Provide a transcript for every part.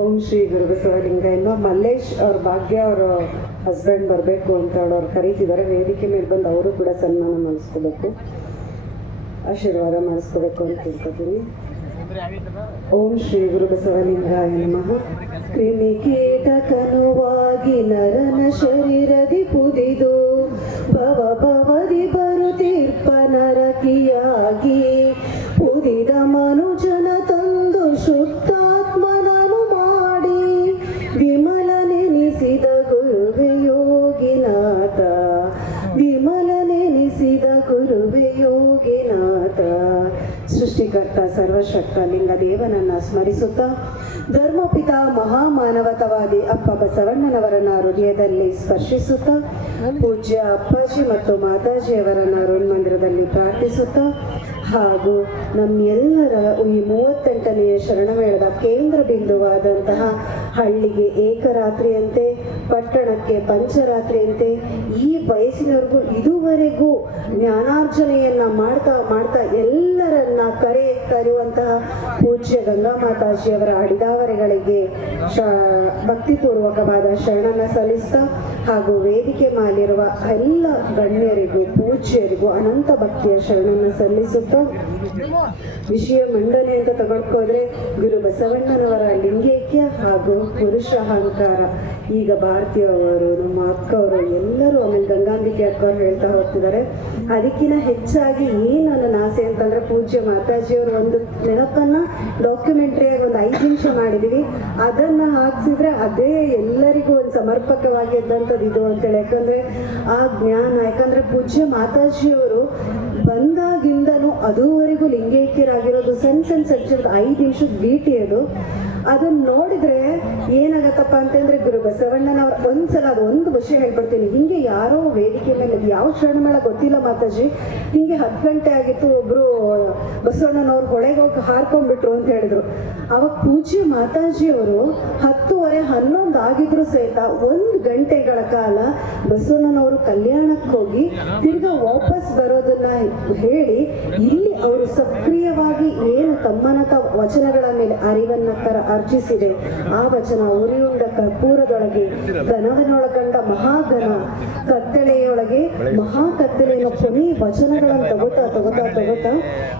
ಓಂ ಶ್ರೀ ಇನ್ನು ಮಲ್ಲೇಶ್ ಅವ್ರ ಭಾಗ್ಯ ಅವ್ರ ಹಸ್ಬೆಂಡ್ ಬರಬೇಕು ಅಂತ ಹೇಳೋರು ಕರೀತಿದ್ದಾರೆ. ವೇದಿಕೆ ಮೇಲೆ ಬಂದು ಅವರು ಕೂಡ ಸನ್ಮಾನ ಮಾಡಿಸ್ಕೋಬೇಕು. ಆಶೀರ್ವಾದ ಮಾಡಿಸ್ಕೋಬೇಕು ಅಂತ ತಿಳ್ಕೊತೀನಿ ಓಂ ಶ್ರೀ ಗುರು ಬಸವಲಿಂಗಾಯ ನಮಃ. ಕ್ರಿಮಿ ಕೀಟಕನುವಾಗಿ ನರನ ಶರೀರದಿ ಪುದಿದು, ಭವ ಭವದಿ ಬರುತ್ತಿರ್ಪ ನರಕಿಯಾಗಿ ಸರ್ವಶಕ್ತ ಲಿಂಗ ದೇವನನ್ನ ಸ್ಮರಿಸುತ್ತಾ, ಧರ್ಮಪಿತ ಮಹಾಮಾನವತವಾದಿ ಅಪ್ಪ ಬಸವಣ್ಣನವರನ್ನ ಹೃದಯದಲ್ಲಿ ಸ್ಪರ್ಶಿಸುತ್ತಾ, ಪೂಜ್ಯ ಅಪ್ಪಾಜಿ ಮತ್ತು ಮಾತಾಜಿಯವರನ್ನ ಅರುಣ್ ಮಂದಿರದಲ್ಲಿ ಪ್ರಾರ್ಥಿಸುತ್ತಾ, ಹಾಗೂ ನಮ್ಮೆಲ್ಲರ ಈ ಮೂವತ್ತೆಂಟನೆಯ ಶರಣಮೇಳದ ಕೇಂದ್ರ ಬಿಂದುವಾದಂತಹ ಹಳ್ಳಿಗೆ ಏಕರಾತ್ರಿಯಂತೆ, ಪಟ್ಟಣಕ್ಕೆ ಪಂಚರಾತ್ರಿಯಂತೆ, ಈ ವಯಸ್ಸಿನವರೆಗೂ ಇದುವರೆಗೂ ಜ್ಞಾನಾರ್ಜನೆಯನ್ನ ಮಾಡ್ತಾ ಮಾಡ್ತಾ ಎಲ್ಲರನ್ನ ಕರೆ ತರುವಂತಹ ಪೂಜ್ಯ ಗಂಗಾ ಮಾತಾಜಿಯವರ ಅಡಿದಾವರೆಗಳಿಗೆ ಭಕ್ತಿಪೂರ್ವಕವಾದ ಶರಣನ ಸಲ್ಲಿಸ್ತಾ ಹಾಗೂ ವೇದಿಕೆ ಮೇಲಿರುವ ಎಲ್ಲ ಗಣ್ಯರಿಗೂ, ಪೂಜ್ಯರಿಗೂ, ಅನಂತ ಭಕ್ತಿಯ ಶರಣನ ಸಲ್ಲಿಸುತ್ತಾ ವಿಷಯ ಮಂಡನೆ ಅಂತ ತಗೊಳ್ಕೋದ್ರೆ ಗುರು ಬಸವಣ್ಣನವರ ಲಿಂಗೈಕ್ಯ ಹಾಗೂ ಪುರುಷ ಅಹಂಕಾರ. ಈಗ ಭಾರತೀಯವರು, ನಮ್ಮ ಅಕ್ಕವರು ಎಲ್ಲರೂ ಆಮೇಲೆ ಗಂಗಾಂಬಿಕೆ ಅಕ್ಕವ್ರು ಹೇಳ್ತಾ ಹೋಗ್ತಿದ್ದಾರೆ. ಅದಕ್ಕಿಂತ ಹೆಚ್ಚಾಗಿ ಏನು ನನ್ನ ಆಸೆ ಅಂತಂದ್ರೆ ಪೂಜ್ಯ ಮಾತಾಜಿಯವರು ಒಂದು ನೆನಪನ್ನ ಡಾಕ್ಯುಮೆಂಟ್ರಿಯಾಗಿ ಒಂದು ಐದು ನಿಮಿಷ ಮಾಡಿದೀವಿ. ಅದನ್ನ ಹಾಕ್ಸಿದ್ರೆ ಅದೇ ಎಲ್ಲರಿಗೂ ಒಂದು ಸಮರ್ಪಕವಾಗಿ ಇದ್ದಂಥದ್ದು ಇದು ಅಂತೇಳಿ. ಯಾಕಂದ್ರೆ ಆ ಜ್ಞಾನ, ಯಾಕಂದ್ರೆ ಪೂಜ್ಯ ಮಾತಾಜಿಯವರು ಬಂದಾಗಿಂದನೂ ಅದುವರೆಗೂ ಲಿಂಗೈಕ್ಯರಾಗಿರೋದು ಸಣ್ಣ ಸಣ್ಣ ಸಣ್ಣ ಐದು ನಿಮಿಷದ ಭೇಟಿ ಅದು. ಅದನ್ನ ನೋಡಿದ್ರೆ ಏನಾಗತ್ತಪ್ಪ ಅಂತಂದ್ರೆ ಗುರು ಬಸವಣ್ಣನವ್ರ ಒಂದ್ಸಲ ಒಂದು ವಿಷಯ ಹೇಳ್ಬಿಡ್ತೀನಿ. ಹಿಂಗೆ ಯಾರೋ ವೇದಿಕೆ ಮೇಲೆ ಯಾವ ಯಾವ ಶರಣಮೇಳ ಗೊತ್ತಿಲ್ಲ ಮಾತಾಜಿ. ಹಿಂಗೆ ಹತ್ತು ಗಂಟೆ ಆಗಿತ್ತು ಒಬ್ರು ಬಸವಣ್ಣನವ್ರು ಹೊಳೆಗೆ ಹೋಗಿ ಹಾರ್ಕೊಂಡ್ಬಿಟ್ರು ಅಂತ ಹೇಳಿದ್ರು. ಅವಾಗ ಪೂಜೆ ಮಾತಾಜಿ ಅವರು ಹತ್ತುವರೆ, ಹನ್ನೊಂದು ಆಗಿದ್ರು ಸಹಿತ ಒಂದು ಗಂಟೆಗಳ ಕಾಲ ಬಸವಣ್ಣನವರು ಕಲ್ಯಾಣಕ್ಕೆ ಹೋಗಿ ತಿರ್ಗಾ ವಾಪಸ್ ಬರೋದನ್ನ ಹೇಳಿ ಇಲ್ಲಿ ಅವರು ಸಕ್ರಿಯವಾಗಿ ಏನು ತಮ್ಮನತ ವಚನಗಳ ಮೇಲೆ ಅರಿವನ್ನ ಕರ ಅರ್ಜಿಸಿದೆ. ಆ ವಚನ ಉರಿಯುಂಡ ಕರ್ಪೂರದೊಳಗೆ ಘನವನ್ನೊಳಗಂಡ ಮಹಾಘನ ಕತ್ತಳೆಯೊಳಗೆ ಮಹಾ ಕತ್ತಲೆಯನ್ನು ಕೊನೆ ವಚನಗಳನ್ನು ತಗೋತಾ ತಗೋತಾ ತಗೋತಾ,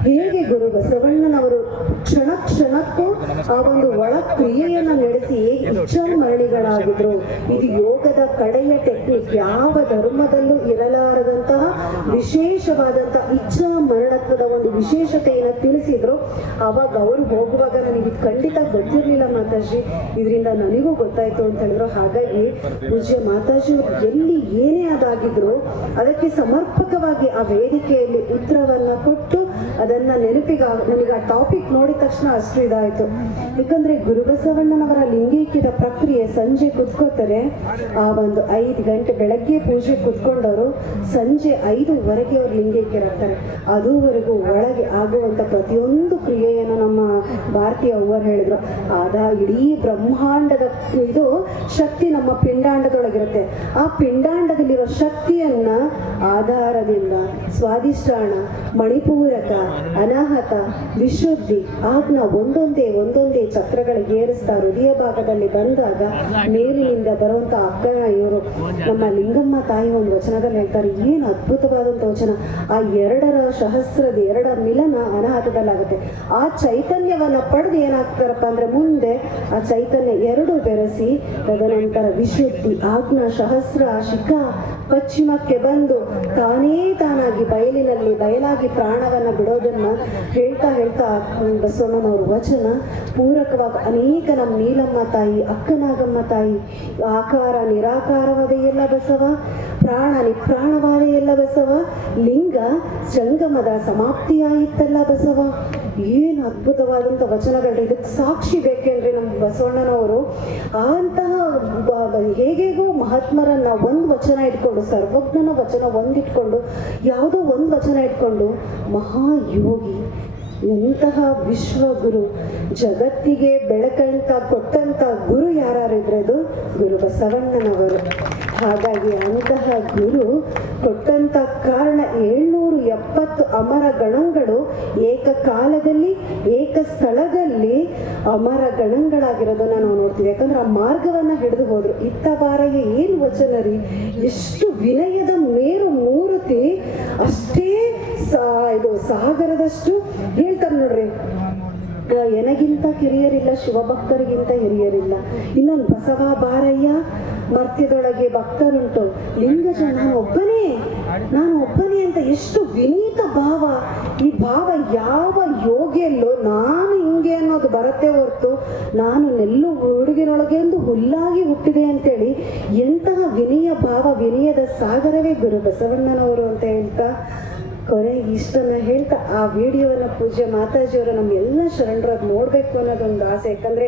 ಹೇಗೆ ಗುರು ಬಸವಣ್ಣನವರು ಕ್ಷಣ ಕ್ಷಣಕ್ಕೂ ಆ ಒಂದು ಒಳ ಕ್ರಿಯೆಯನ್ನ ನಡೆಸಿ ಹೇಗೆ ಇಚ್ಛಾಮರಣಿಗಳಾಗಿದ್ರು. ಇದು ಯೋಗದ ಕಡೆಯ ಟೆಕ್ನಿಕ್ ಯಾವ ಧರ್ಮದಲ್ಲೂ ಇರಲಾರದಂತಹ ವಿಶೇಷವಾದಂತಹ ಇಚ್ಛಾ ಮರಣತ್ವದ ಒಂದು ವಿಶೇಷತೆಯನ್ನು ತಿಳಿಸಿದ್ರು. ಅವಾಗ ಅವರು ಹೋಗುವಾಗ ನನಗೆ ಖಂಡಿತ ಗೊತ್ತಿರಲಿಲ್ಲ ಮಾತಾಜಿ. ಇದರಿಂದ ನನಗೂ ಗೊತ್ತಾಯ್ತು ಅಂತ ಹೇಳಿದ್ರು. ಹಾಗಾಗಿ ಪೂಜ್ಯ ಮಾತಾಜಿ ಅವ್ರು ಎಲ್ಲಿ ಏನೇ ಅದಾಗಿದ್ರು ಅದಕ್ಕೆ ಸಮರ್ಪಕವಾಗಿ ಆ ವೇದಿಕೆಯಲ್ಲಿ ಉತ್ತರವನ್ನ ಕೊಟ್ಟು ಅದನ್ನ ನೆನಪಿಗ ನನಗೆ ಆ ಟಾಪಿಕ್ ನೋಡಿದ ತಕ್ಷಣ ಅಷ್ಟು ಇದಾಯ್ತು. ಯಾಕಂದ್ರೆ ಗುರುಬಸವಣ್ಣನವರ ಲಿಂಗೈಕ್ಯದ ಪ್ರಕ್ರಿಯೆ ಸಂಜೆ ಕುತ್ಕೋತಾರೆ. ಆ ಒಂದು ಐದು ಗಂಟೆ ಬೆಳಗ್ಗೆ ಪೂಜೆ ಕುತ್ಕೊಂಡವರು ಸಂಜೆ ಐದುವರೆಗೆ ಅವ್ರು ಲಿಂಗೈಕ್ಯರಾಗ್ತಾರೆ ಅದುವರೆಗೂ ಒಳಗೆ ಆಗುವಂತ ಪ್ರತಿಯೊಂದು ಕ್ರಿಯೆಯನ್ನು ನಮ್ಮ ಭಾರತೀಯ ಅವ್ವರು ಹೇಳಿದ್ರು. ಆದ ಇಡೀ ಬ್ರಹ್ಮಾಂಡದ ಇದು ಶಕ್ತಿ ನಮ್ಮ ಪಿಂಡಾಂಡದೊಳಗಿರುತ್ತೆ. ಆ ಪಿಂಡಾಂಡದಲ್ಲಿರೋ ಶಕ್ತಿಯನ್ನ ಆಧಾರದಿಂದ ಸ್ವಾದಿಷ್ಟಾಣ ಮಣಿಪೂರಕ, ಅನಾಹತ, ವಿಶುದ್ಧಿ ಆಗ್ನ ಒಂದೊಂದೇ ಒಂದೊಂದೇ ಚಕ್ರಗಳಿಗೆ ಏರಿಸ್ತಾ ಹೃದಯ ಭಾಗದಲ್ಲಿ ಬಂದಾಗ ಮೇಲಿನಿಂದ ಬರುವಂತ ಅಕ್ಕನ ಇವರು ನಮ್ಮ ಲಿಂಗಮ್ಮ ತಾಯಿ ಒಂದು ವಚನದಲ್ಲಿ ಹೇಳ್ತಾರೆ, ಏನು ಅದ್ಭುತವಾದಂತ ವಚನ. ಆ ಎರಡರ ಸಹಸ್ರದ ಎರಡ ಮಿಲನ ಅನಾಹತದಲ್ಲಾಗುತ್ತೆ. ಆ ಚೈತನ್ಯವನ್ನ ಪಡೆದು ಏನಾಗ್ತಾರಪ್ಪ ಅಂದ್ರೆ ಮುಂದೆ ಆ ಚೈತನ್ಯ ಎರಡು ಬೆರೆಸಿ, ತದನಂತರ ವಿಶುದ್ಧಿ, ಆಜ್ಞಾ, ಸಹಸ್ರ ಶಿಖ ಪಶ್ಚಿಮಕ್ಕೆ ಬಂದು ತಾನೇ ತಾನಾಗಿ ಬಯಲಿನಲ್ಲಿ ಬಯಲಾಗಿ ಪ್ರಾಣವನ್ನ ಬಿಡೋದನ್ನ ಹೇಳ್ತಾ ಹೇಳ್ತಾ ಬಸವಣ್ಣನವ್ರ ವಚನ ಪೂರಕವಾಗಿ ಅನೇಕ ನಮ್ಮ ನೀಲಮ್ಮ ತಾಯಿ, ಅಕ್ಕನಾಗಮ್ಮ ತಾಯಿ, ಆಕಾರ ನಿರಾಕಾರವಾದ ಎಲ್ಲ ಬಸವ, ಪ್ರಾಣ ನಿಪ್ರಾಣವಾದ ಎಲ್ಲ ಬಸವ, ಲಿಂಗ ಸಂಗಮದ ಸಮಾಪ್ತಿಯಾಯಿತಲ್ಲ ಬಸವ. ಏನು ಅದ್ಭುತವಾದಂಥ ವಚನಗಳು ಇದಕ್ಕೆ ಸಾಕ್ಷಿ ಬೇಕೇನ್ರಿ ನಮ್ಮ ಬಸವಣ್ಣನವರು? ಅಂತಹ ಹೇಗೇಗೋ ಮಹಾತ್ಮರನ್ನ ಒಂದು ವಚನ ಇಟ್ಕೊಂಡು, ಸರ್ವಜ್ಞನ ವಚನ ಒಂದಿಟ್ಕೊಂಡು, ಯಾವುದೋ ಒಂದು ವಚನ ಇಟ್ಕೊಂಡು ಮಹಾಯೋಗಿ ಎಂತಹ ವಿಶ್ವಗುರು ಜಗತ್ತಿಗೆ ಬೆಳಕಂತ ಕೊಟ್ಟಂತ ಗುರು ಯಾರಿದ್ರೆ ಅದು ಗುರು ಬಸವಣ್ಣನವರು. ಹಾಗಾಗಿ ಅಂತಹ ಗುರು ಕೊಟ್ಟಂತ ಕಾರಣ ಏಳ್ನೂರು ಎಪ್ಪತ್ತು ಅಮರ ಗಣಗಳು ಏಕಕಾಲದಲ್ಲಿ ಏಕ ಸ್ಥಳದಲ್ಲಿ ಅಮರ ಗಣಗಳಾಗಿರೋದನ್ನ ನಾವು ನೋಡ್ತೀವಿ. ಯಾಕಂದ್ರೆ ಆ ಮಾರ್ಗವನ್ನ ಹಿಡಿದು ಹೋದ್ರು. ಇತ್ತ ಬಾರಿಗೆ ಏನು ವಚನ ರೀ? ಎಷ್ಟು ವಿನಯದ ಮೇರು ಮೂರ್ತಿ, ಅಷ್ಟೇ ಇದು ಸಾಗರದಷ್ಟು ಹೇಳ್ತಾರೆ ನೋಡ್ರಿ. ಎನಗಿಂತ ಕಿರಿಯರಿಲ್ಲ, ಶಿವಭಕ್ತರಿಗಿಂತ ಹಿರಿಯರಿಲ್ಲ. ಇನ್ನೊಂದು ಬಸವ ಬಾರಯ್ಯ, ಮರ್ತ್ಯದೊಳಗೆ ಭಕ್ತರುಂಟು ಲಿಂಗಜ ನಾನು ಒಬ್ಬನೇ. ನಾನು ಒಬ್ಬನೇ ಅಂತ ಎಷ್ಟು ವಿನೀತ ಭಾವ. ಈ ಭಾವ ಯಾವ ಯೋಗಿಯಲ್ಲೋ ನಾನು ಹಿಂಗೆ ಅನ್ನೋದು ಬರುತ್ತೆ ಹೊರತು ನಾನು ನೆಲ್ಲು ಹುಡುಗಿನೊಳಗೆ ಒಂದು ಹುಲ್ಲಾಗಿ ಹುಟ್ಟಿದೆ ಅಂತೇಳಿ ಎಂತಹ ವಿನಯ ಭಾವ, ವಿನಯದ ಸಾಗರವೇ ಗುರು ಬಸವಣ್ಣನವರು ಅಂತ ಹೇಳ್ತಾ ಕೊನೆಗೆ ಇಷ್ಟನ್ನ ಹೇಳ್ತಾ ಆ ವಿಡಿಯೋನ ಪೂಜ್ಯ ಮಾತಾಜಿಯವರ ನಮ್ಮೆಲ್ಲ ಶರಣರಾಗಿ ನೋಡಬೇಕು ಅನ್ನೋದೊಂದು ಆಸೆ. ಯಾಕಂದ್ರೆ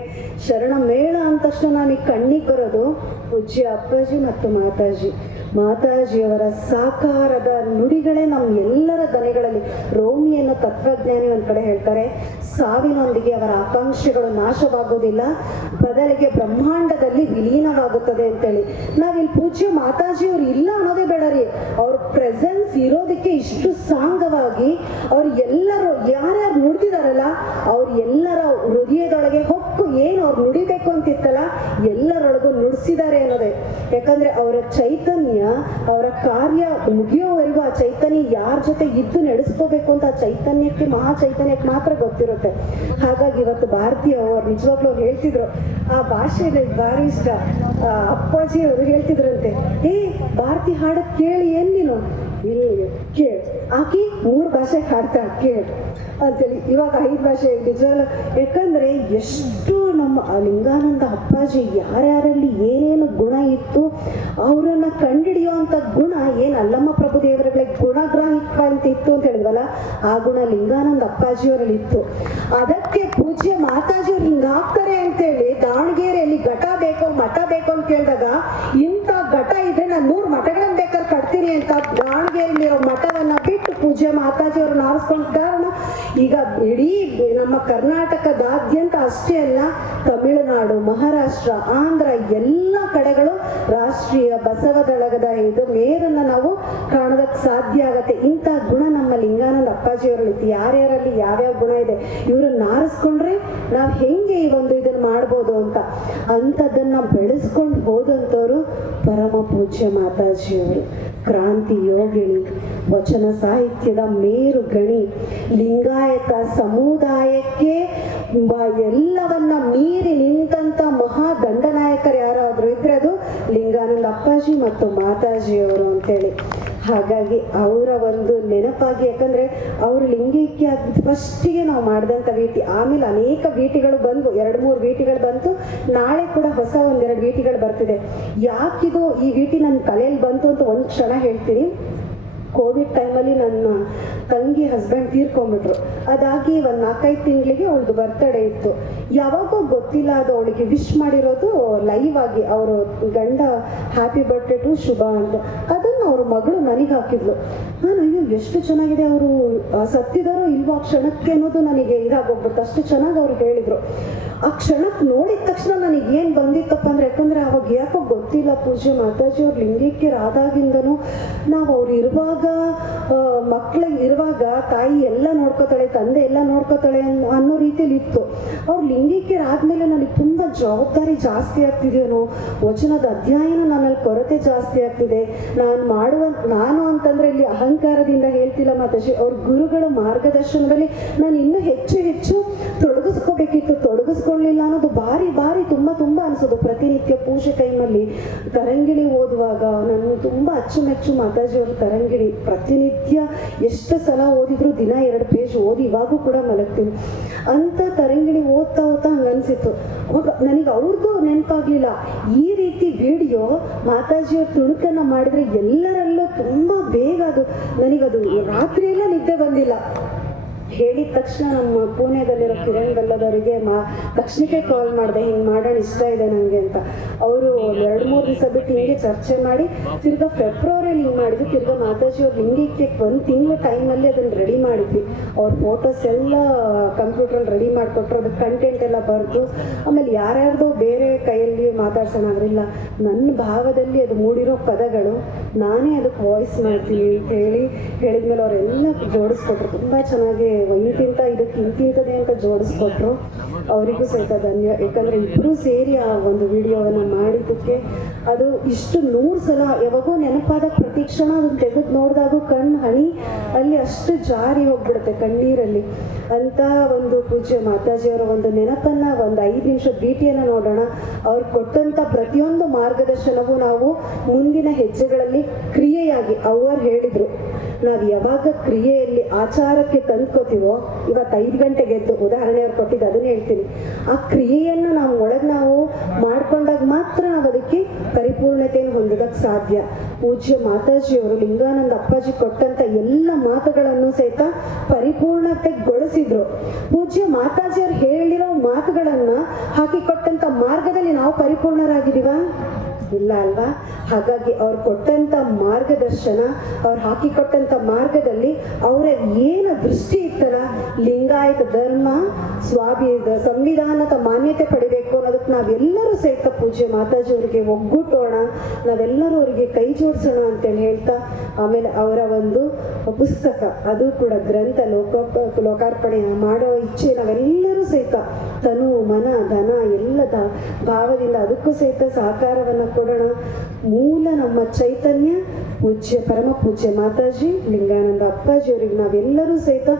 ಶರಣ ಮೇಳ ಅಂದ ತಕ್ಷಣ ನನಗೆ ಕಣ್ಣಿಗೆ ಬರೋದು ಪೂಜ್ಯ ಅಪ್ಪಾಜಿ ಮತ್ತು ಮಾತಾಜಿ. ಮಾತಾಜಿಯವರ ಸಾಕಾರದ ನುಡಿಗಳೇ ನಮ್ಮ ಎಲ್ಲರ ದನಿಗಳಲ್ಲಿ ರೋಮಿಯನ್ನು ತತ್ವಜ್ಞಾನಿ ಒಂದ್ ಕಡೆ ಹೇಳ್ತಾರೆ. ಸಾವಿನೊಂದಿಗೆ ಅವರ ಆಕಾಂಕ್ಷೆಗಳು ನಾಶವಾಗುವುದಿಲ್ಲ. ಬದಲಿಗೆ ಬ್ರಹ್ಮಾಂಡದಲ್ಲಿ ವಿಲೀನವಾಗುತ್ತದೆ ಅಂತೇಳಿ. ನಾವಿಲ್ಲಿ ಪೂಜ್ಯ ಮಾತಾಜಿಯವರು ಇಲ್ಲ ಅನ್ನೋದೇ ಬೇಡ ರೀ. ಅವ್ರ ಪ್ರೆಸೆನ್ಸ್ ಇರೋದಕ್ಕೆ ಇಷ್ಟು ಸಾಂಗವಾಗಿ ಅವ್ರು ಎಲ್ಲರೂ ಯಾರ್ಯಾರು ನೋಡ್ತಿದಾರಲ್ಲ, ಅವ್ರ ಎಲ್ಲರ ಹೃದಯದೊಳಗೆ ಹೊಕ್ಕು ಏನು ಅವ್ರು ನುಡಿಬೇಕು ಅಂತಿತ್ತಲ್ಲ? ಎಲ್ಲರೊಳಗೂ ನುಡಿಸಿದ್ದಾರೆ ಅನ್ನೋದೇ. ಯಾಕಂದ್ರೆ ಅವರ ಚೈತನ್ಯ, ಅವರ ಕಾರ್ಯ ಮುಗಿಯೋವರೆಗೂ ಆ ಚೈತನ್ಯ ಯಾರ ಜೊತೆ ಇದ್ದು ನಡೆಸ್ಕೋಬೇಕು ಅಂತ ಆ ಚೈತನ್ಯಕ್ಕೆ, ಮಹಾ ಚೈತನ್ಯಕ್ಕೆ ಮಾತ್ರ ಗೊತ್ತಿರುತ್ತೆ. ಹಾಗಾಗಿ ಇವತ್ತು ಭಾರತೀಯ ಅವ್ರು ನಿಜವಾಗ್ಲೂ ಹೇಳ್ತಿದ್ರು. ಆ ಭಾಷೆ ನನಗೆ ಭಾರಿ ಇಷ್ಟ. ಅಪ್ಪಾಜಿ ಅವರು ಹೇಳ್ತಿದ್ರಂತೆ, ಏ, ಭಾರತಿ ಹಾಡಕ್ ಕೇಳಿ ಏನ್ ನೀನು? ಇಲ್ಲಿ ಕೇಳು. ಆಕಿ ಮೂರು ಭಾಷೆ ಹಾಡ್ತಾ ಕೇಳು. ಅಂತೇಳಿ ಇವಾಗ ಐದು ಭಾಷೆ ಡಿಜಿಟಲ್ ಯಾಕಂದ್ರೆ ಎಷ್ಟು ನಮ್ಮ ಲಿಂಗಾನಂದ ಅಪ್ಪಾಜಿ ಯಾರ್ಯಾರಲ್ಲಿ ಏನೇನು ಗುಣ ಇತ್ತು, ಅವರನ್ನ ಕಂಡಿಡಿಯುವಂತ ಗುಣ ಏನ್ ಅಲ್ಲಮ್ಮ ಪ್ರಭು ದೇವರಲ್ಲಿ ಗುಣಗ್ರಾಹಿಕ ಅಂತ ಇತ್ತು ಅಂತ ಹೇಳಿದ್ವಲ್ಲ, ಆ ಗುಣ ಲಿಂಗಾನಂದ ಅಪ್ಪಾಜಿಯವರಲ್ಲಿ ಇತ್ತು. ಅದಕ್ಕೆ ಪೂಜ್ಯ ಮಾತಾಜಿಯವ್ರು ಹಿಂಗ ಹಿಂಗಾಗ್ತಾರೆ ಅಂತೇಳಿ ದಾವಣಗೆರೆಯಲ್ಲಿ ಘಟ ಬೇಕು, ಮಠ ಬೇಕು ಅಂತ ಕೇಳಿದಾಗ, ಇಂಥ ಘಟ ಇದ್ರೆ ನಾನು ನೂರು ಮಠಗಳನ್ನ ಬೇಕಾದ್ರೆ ಕಟ್ತೀನಿ ಅಂತ ದಾವಣಗೆರೆಯಲ್ಲಿರೋ ಮಠವನ್ನ ಪೂಜ್ಯ ಮಾತಾಜಿಯವ್ರನ್ನ ಆರಿಸ್ಕೊಂಡ ಕಾರಣ ಈಗ ಇಡೀ ನಮ್ಮ ಕರ್ನಾಟಕದಾದ್ಯಂತ ಅಷ್ಟೇ ಅಲ್ಲ, ತಮಿಳುನಾಡು, ಮಹಾರಾಷ್ಟ್ರ, ಆಂಧ್ರ, ಎಲ್ಲ ಕಡೆಗಳು ರಾಷ್ಟ್ರೀಯ ಬಸವ ದಳಗದ ಇದು ಮೇರನ್ನ ನಾವು ಕಾಣೋದಕ್ಕೆ ಸಾಧ್ಯ ಆಗತ್ತೆ. ಇಂಥ ಗುಣ ನಮ್ಮ ಲಿಂಗಾನಂದ ಅಪ್ಪಾಜಿಯವರಲ್ಲಿ ಯಾರ್ಯಾರಲ್ಲಿ ಯಾವ್ಯಾವ ಗುಣ ಇದೆ, ಇವ್ರನ್ನ ಆರಿಸ್ಕೊಂಡ್ರೆ ನಾವು ಹೆಂಗೆ ಈ ಒಂದು ಇದನ್ನ ಮಾಡ್ಬೋದು ಅಂತ. ಅಂಥದ್ದನ್ನ ಬೆಳೆಸ್ಕೊಂಡು ಹೋದಂಥವ್ರು ಪರಮ ಪೂಜ್ಯ ಮಾತಾಜಿಯವರು. ಕ್ರಾಂತಿ ಯೋಗಿಣಿ. ವಚನ ಸಾಹಿತ್ಯದ ಮೇರು ಗಣಿ, ಲಿಂಗಾಯತ ಸಮುದಾಯಕ್ಕೆ ಎಲ್ಲವನ್ನ ಮೀರಿ ನಿಂತ ಮಹಾ ದಂಡನಾಯಕರು ಯಾರಾದ್ರೂ ಇದ್ರೆ ಅದು ಲಿಂಗಾನಂದ ಅಪ್ಪಾಜಿ ಮತ್ತು ಮಾತಾಜಿಯವರು ಅಂತೇಳಿ. ಹಾಗಾಗಿ ಅವರ ಒಂದು ನೆನಪಾಗಿ, ಯಾಕಂದ್ರೆ ಅವರು ಲಿಂಗೈಕ್ಯ ಫಸ್ಟಿಗೆ ನಾವು ಮಾಡಿದಂಥ ವೀಟಿ ಆಮೇಲೆ ಅನೇಕ ಭೇಟಿಗಳು ಬಂದು ಎರಡು ಮೂರು ಭೇಟಿಗಳು ಬಂತು, ನಾಳೆ ಕೂಡ ಹೊಸ ಒಂದೆರಡು ಭೇಟಿಗಳು ಬರ್ತಿದೆ. ಯಾಕಿದು ಈ ಭೇಟಿ ನನ್ನ ಕಲೆಯಲ್ಲಿ ಬಂತು ಅಂತ ಒಂದು ಕ್ಷಣ ಹೇಳ್ತೀನಿ. ಕೋವಿಡ್ ಟೈಮಲ್ಲಿ ನನ್ನ ತಂಗಿ ಹಸ್ಬೆಂಡ್ ತೀರ್ಕೊಂಡ್ಬಿಟ್ರು. ಅದಾಗಿ ಒಂದು ನಾಲ್ಕೈದು ತಿಂಗಳಿಗೆ ಅವಳದು ಬರ್ತಡೇ ಇತ್ತು. ಯಾವಾಗೋ ಗೊತ್ತಿಲ್ಲ ಅದು ಅವಳಿಗೆ ವಿಶ್ ಮಾಡಿರೋದು ಲೈವ್ ಆಗಿ, ಅವರು ಗಂಡ ಹ್ಯಾಪಿ ಬರ್ತ್ಡೇ ಟು ಶುಭ ಅಂತ. ಅದನ್ನು ಅವ್ರ ಮಗಳು ನನಗೆ ಹಾಕಿದ್ಲು. ನಾನು, ಅಯ್ಯೋ, ಎಷ್ಟು ಚೆನ್ನಾಗಿದೆ ಅವರು ಸತ್ತಿದಾರೋ ಇಲ್ವೋ ಆ ಕ್ಷಣಕ್ಕೆ ಅನ್ನೋದು ನನಗೆ ಇದಾಗೋಗ್ಬಿಟ್ಟು ಅಷ್ಟು ಚೆನ್ನಾಗಿ ಅವ್ರು ಹೇಳಿದ್ರು. ಆ ಕ್ಷಣಕ್ಕೆ ನೋಡಿದ ತಕ್ಷಣ ನನಗೆ ಏನು ಬಂದಿತ್ತಪ್ಪ ಅಂದ್ರೆ, ಯಾಕಂದ್ರೆ ಅವಾಗ ಯಾಕೋ ಗೊತ್ತಿಲ್ಲ ಪೂಜೆ ಮಾತಾಜಿ ಅವ್ರು ಆದಾಗಿಂದನು ನಾವು ಅವ್ರು ಇರುವಾಗ ಮಕ್ಳ ಇರುವಾಗ, ತಾಯಿ ಎಲ್ಲ ನೋಡ್ಕೋತಾಳೆ, ತಂದೆ ಎಲ್ಲ ನೋಡ್ಕೋತಾಳೆ ಅನ್ನೋ ರೀತಿಯಲ್ಲಿ ಇತ್ತು. ಅವ್ರು ಆದ್ಮೇಲೆ ನನಗೆ ತುಂಬಾ ಜವಾಬ್ದಾರಿ ಜಾಸ್ತಿ ಆಗ್ತಿದೆಯೇನೋ ವಚನದ ಅಧ್ಯಯನ ನನ್ನಲ್ಲಿ ಕೊರತೆ ಜಾಸ್ತಿ ಆಗ್ತಿದೆ. ನಾನು ಮಾಡುವ ನಾನು ಅಂತಂದ್ರೆ ಇಲ್ಲಿ ಅಹಂಕಾರದಿಂದ ಹೇಳ್ತಿಲ್ಲ ಮಾತಾಜಿ ಅವ್ರ ಗುರುಗಳ ಮಾರ್ಗದರ್ಶನದಲ್ಲಿ ನಾನು ಇನ್ನೂ ಹೆಚ್ಚು ಹೆಚ್ಚು ತೊಡಗಿಸ್ಕೋಬೇಕಿತ್ತು. ತೊಡಗಿಸ್ಕೊಳ್ಳಿಲ್ಲ ಅನ್ನೋದು ಬಾರಿ ಬಾರಿ ತುಂಬಾ ತುಂಬಾ ಅನ್ಸೋದು ಪ್ರತಿನಿತ್ಯ ಪೂಜೆ ಟೈಮಲ್ಲಿ ತರಂಗಿಣಿ ಓದುವಾಗ ನಾನು ತುಂಬಾ ಅಚ್ಚುಮೆಚ್ಚು ಮಾತಾಜಿ ಅವ್ರ ತರಂಗಿಣಿ. ಪ್ರತಿನಿತ್ಯ ಎಷ್ಟು ಸಲ ಓದಿದ್ರು ದಿನ ಎರಡು ಪೇಜ್ ಓದಿ ಇವಾಗೂ ಕೂಡ ಮಲಗ್ತೀನಿ. ಅಂತ ತರಂಗಿಣಿ ಓದ್ತಾ ಓದ್ತಾ ಹಂಗ ಅನ್ಸಿತ್ತು ಅವಾಗ ನನಗೆ ಅವ್ರದ್ದು ನೆನಪಾಗ್ಲಿಲ್ಲ. ಈ ರೀತಿ ವಿಡಿಯೋ ಮಾತಾಜಿಯವ್ರ ತುಣುಕನ್ನ ಮಾಡಿದ್ರೆ ಎಲ್ಲರಲ್ಲೂ ತುಂಬಾ ಬೇಗ ಅದು ನನಗದು ರಾತ್ರಿ ಎಲ್ಲ ನಿದ್ದೆ ಬಂದಿಲ್ಲ. ಹೇಳಿದ ತಕ್ಷಣ ನಮ್ಮ ಪುಣೆದಲ್ಲಿರೋ ಕಿರಣ್ ಬಲ್ಲದವರಿಗೆ ಮಾ, ತಕ್ಷಣಕ್ಕೆ ಕಾಲ್ ಮಾಡಿದೆ, ಹಿಂಗೆ ಮಾಡೋಣ, ಇಷ್ಟ ಇದೆ ನನಗೆ ಅಂತ. ಅವರು ಎರಡು ಮೂರು ದಿವಸ ಬಿಟ್ಟು ಹಿಂಗೆ ಚರ್ಚೆ ಮಾಡಿ, ತಿರ್ಗಾ ಫೆಬ್ರವರಿಯಲ್ಲಿ ಹಿಂಗೆ ಮಾಡಿದ್ವಿ. ತಿರ್ಗಾ ಮಾತಾಜಿ ಅವ್ರು ಲಿಂಗಿಕ್ಕೆ ಒಂದು ತಿಂಗಳ ಟೈಮಲ್ಲಿ ಅದನ್ನು ರೆಡಿ ಮಾಡಿದ್ವಿ. ಅವ್ರ ಫೋಟೋಸ್ ಎಲ್ಲ ಕಂಪ್ಯೂಟ್ರಲ್ಲಿ ರೆಡಿ ಮಾಡಿಕೊಟ್ರು. ಅದಕ್ಕೆ ಕಂಟೆಂಟ್ ಎಲ್ಲ ಬರೆದು, ಆಮೇಲೆ ಯಾರ್ಯಾರ್ದೋ ಬೇರೆ ಕೈಯಲ್ಲಿ ಮಾತಾಡ್ಸೋಣ ನನ್ನ ಭಾವದಲ್ಲಿ ಅದು ಮೂಡಿರೋ ಪದಗಳು ನಾನೇ ಅದಕ್ಕೆ ವಾಯ್ಸ್ ಮಾಡ್ತೀನಿ ಅಂತ ಹೇಳಿ, ಹೇಳಿದ್ಮೇಲೆ ಅವರೆಲ್ಲ ಜೋಡಿಸ್ಕೊಟ್ರು. ತುಂಬ ಚೆನ್ನಾಗಿ ಇಂತಿಂತ ಇದಕ್ಕೆ ಇಂತಿಂತದೇ ಅಂತ ಜೋಡಿಸ್ಕೊಟ್ರು. ಅವರಿಗೂ ಸಹಿತ ಧನ್ಯ. ಯಾಕಂದ್ರೆ ಇಬ್ಬರೂ ಸೇರಿ ಆ ಒಂದು ವಿಡಿಯೋವನ್ನು ಮಾಡಿದ್ದಕ್ಕೆ ಅದು ಇಷ್ಟು ನೂರು ಸಲ, ಯಾವಾಗೋ ನೆನಪಾದ ಪ್ರತಿ ಕ್ಷಣ ಅದನ್ನ ತೆಗೆದು ನೋಡಿದಾಗೂ ಕಣ್ಣು ಹಣಿ, ಅಲ್ಲಿ ಅಷ್ಟು ಜಾರಿ ಹೋಗ್ಬಿಡುತ್ತೆ ಕಣ್ಣೀರಲ್ಲಿ. ಅಂತ ಒಂದು ಪೂಜ್ಯ ಮಾತಾಜಿಯವರ ಒಂದು ನೆನಪನ್ನ ಒಂದು ಐದು ನಿಮಿಷ ಭೇಟಿಯನ್ನು ನೋಡೋಣ. ಅವ್ರು ಕೊಟ್ಟಂತ ಪ್ರತಿಯೊಂದು ಮಾರ್ಗದರ್ಶನವೂ ನಾವು ಮುಂದಿನ ಹೆಜ್ಜೆಗಳಲ್ಲಿ ಕ್ರಿಯೆಯಾಗಿ ಅವರು ಹೇಳಿದ್ರು, ನಾವು ಯಾವಾಗ ಕ್ರಿಯೆಯಲ್ಲಿ ಆಚಾರಕ್ಕೆ ತಂದ್ಕೋತೀವೋ, ಇವತ್ತು ಐದು ಗಂಟೆಗೆ ಎದ್ದು ಉದಾಹರಣೆ ಅವ್ರು ಕೊಟ್ಟಿದ್ದು ಅದನ್ನ ಹೇಳ್ತೀನಿ. ಆ ಕ್ರಿಯೆಯನ್ನು ನಾವು ಒಳಗೆ ನಾವು ಮಾಡ್ಕೊಂಡಾಗ ಮಾತ್ರ ನಾವು ಅದಕ್ಕೆ ಪರಿಪೂರ್ಣತೆಯನ್ನು ಹೊಂದೋದಕ್ಕೆ ಸಾಧ್ಯ. ಪೂಜ್ಯ ಮಾತಾಜಿಯವರು, ಲಿಂಗಾನಂದ ಅಪ್ಪಾಜಿ ಕೊಟ್ಟಂತ ಎಲ್ಲ ಮಾತುಗಳನ್ನು ಸಹಿತ ಪರಿಪೂರ್ಣತೆಗೊಳಿಸಿದ್ರು. ಪೂಜ್ಯ ಮಾತಾಜಿಯವರು ಹೇಳಿರೋ ಮಾತುಗಳನ್ನ ಹಾಕಿಕೊಟ್ಟಂತ ಮಾರ್ಗದಲ್ಲಿ ನಾವು ಪರಿಪೂರ್ಣರಾಗಿದ್ದೀವಾ? ಇಲ್ಲ ಅಲ್ವಾ? ಹಾಗಾಗಿ ಅವ್ರು ಕೊಟ್ಟಂತ ಮಾರ್ಗದರ್ಶನ, ಅವ್ರು ಹಾಕಿಕೊಟ್ಟಂತ ಮಾರ್ಗದಲ್ಲಿ ಅವರ ಏನು ದೃಷ್ಟಿ ಇತ್ತಲ್ಲ, ಲಿಂಗಾಯತ ಧರ್ಮ ಸ್ವಾಮಿ ಸಂವಿಧಾನದ ಮಾನ್ಯತೆ ಪಡಿಬೇಕು ಅನ್ನೋದಕ್ಕೆ ನಾವೆಲ್ಲರೂ ಸೇರ್ತ ಪೂಜೆ ಮಾತಾಜಿ ಅವರಿಗೆ ಒಗ್ಗೂಟೋಣ, ನಾವೆಲ್ಲರೂ ಅವರಿಗೆ ಕೈ ಜೋಡಿಸೋಣ ಅಂತೇಳಿ ಹೇಳ್ತಾ, ಆಮೇಲೆ ಅವರ ಒಂದು ಪುಸ್ತಕ, ಅದು ಕೂಡ ಗ್ರಂಥ ಲೋಕ, ಲೋಕಾರ್ಪಣೆ ಮಾಡೋ ಇಚ್ಛೆ ನಾವೆಲ್ಲರೂ ಸಹಿತ ತನು, ಮನ, ಧನ ಎಲ್ಲದ ಭಾವದಿಂದ ಅದಕ್ಕೂ ಸಹಿತ ಸಹಕಾರವನ್ನು ಕೊಡೋಣ. ಮೂಲ ನಮ್ಮ ಚೈತನ್ಯ ಪೂಜ್ಯ, ಪರಮ ಪೂಜ್ಯ ಮಾತಾಜಿ, ಲಿಂಗಾನಂದ ಅಪ್ಪಾಜಿ ಅವರಿಗೆ ನಾವೆಲ್ಲರೂ ಸಹಿತ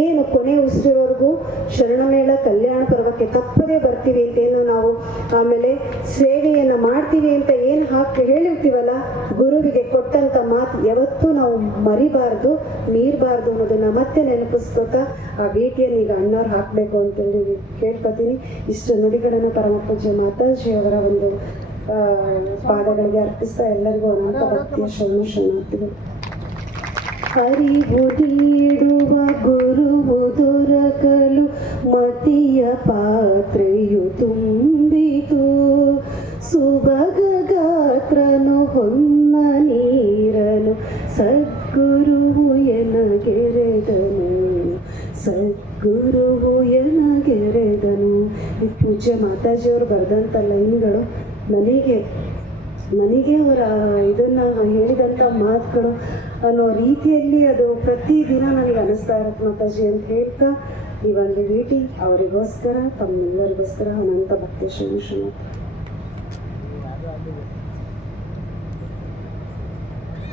ಏನು ಕೊನೆ ಉಸಿರಿವರೆಗೂ ಶರಣಮೇಳ, ಕಲ್ಯಾಣ ಪರ್ವಕ್ಕೆ ತಪ್ಪದೇ ಬರ್ತೀವಿ ಅಂತ ಏನು ನಾವು ಆಮೇಲೆ ಸೇವೆಯನ್ನು ಮಾಡ್ತೀವಿ ಅಂತ ಏನು ಹಾಕಿ ಹೇಳಿರ್ತೀವಲ್ಲ, ಗುರುವಿಗೆ ಕೊಟ್ಟಂತ ಮಾತು ಯಾವತ್ತೂ ನಾವು ಮರಿಬಾರ್ದು, ಮೀರಬಾರ್ದು ಅನ್ನೋದನ್ನ ಮತ್ತೆ ನೆನಪಿಸ್ಕೊತಾ ಆ ಭೇಟಿಯನ್ನು ಈಗ ಅಣ್ಣವ್ರು ಹಾಕಬೇಕು ಅಂತೇಳಿ ಕೇಳ್ಕೊತೀನಿ. ಇಷ್ಟು ನುಡಿಗಳನ್ನು ಪರಮ ಮಾತಾಜಿ ಅವರ ಒಂದು ಪಾದಗಳಿಗೆ ಅರ್ಪಿಸ್ತಾ ಎಲ್ಲರಿಗೂ ಅನಂತ ಭಕ್ತಿಯ ಶರಣ ಶರಣಾರ್ಥಿಗಳು. ಹರಿವು ನೀಡುವ ಗುರುವು ದೊರಕಲು ಮತಿಯ ಪಾತ್ರೆಯು ತುಂಬಿತು. ಸುಭಗ ಗಾತ್ರನು ಹೊನ್ನ ನೀರನು, ಸದ್ಗುರುವು ಎನಗೆರೆದನು. ಸದ್ಗುರುವು ಎನಗೆರೆದನು. ಈ ಪೂಜ್ಯ ಮಾತಾಜಿಯವರು ಬರೆದಂಥ ಲೈನ್ಗಳು ನನಗೆ ನನಗೆ ಅವರ ಇದನ್ನು ಹೇಳಿದಂಥ ಮಾತುಗಳು ಅನ್ನೋ ರೀತಿಯಲ್ಲಿ ಅದು ಪ್ರತಿದಿನ ನನಗೆ ಅನಿಸ್ತಾ ಇರುತ್ತೆ ಮಾತಾಜಿ ಅಂತ ಹೇಳ್ತಾ ಈ ಒಂದು ಭೇಟಿ ಅವರಿಗೋಸ್ಕರ ತಮ್ಮೆಲ್ಲರಿಗೋಸ್ಕರ ಅನಂತ ಭಕ್ತಿ ಶ್ರೀ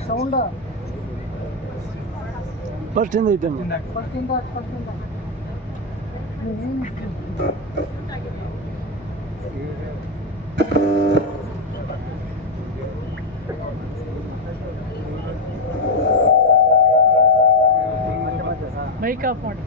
ಸೌಂಡ ಫಸ್ಟ್ ಇಂದ ಐತಮ್ಮ ಫಸ್ಟಿಂದ ಫಸ್ಟಿಂದ ಮೈಕ್ ಆಫ್ ಮಾಡಿ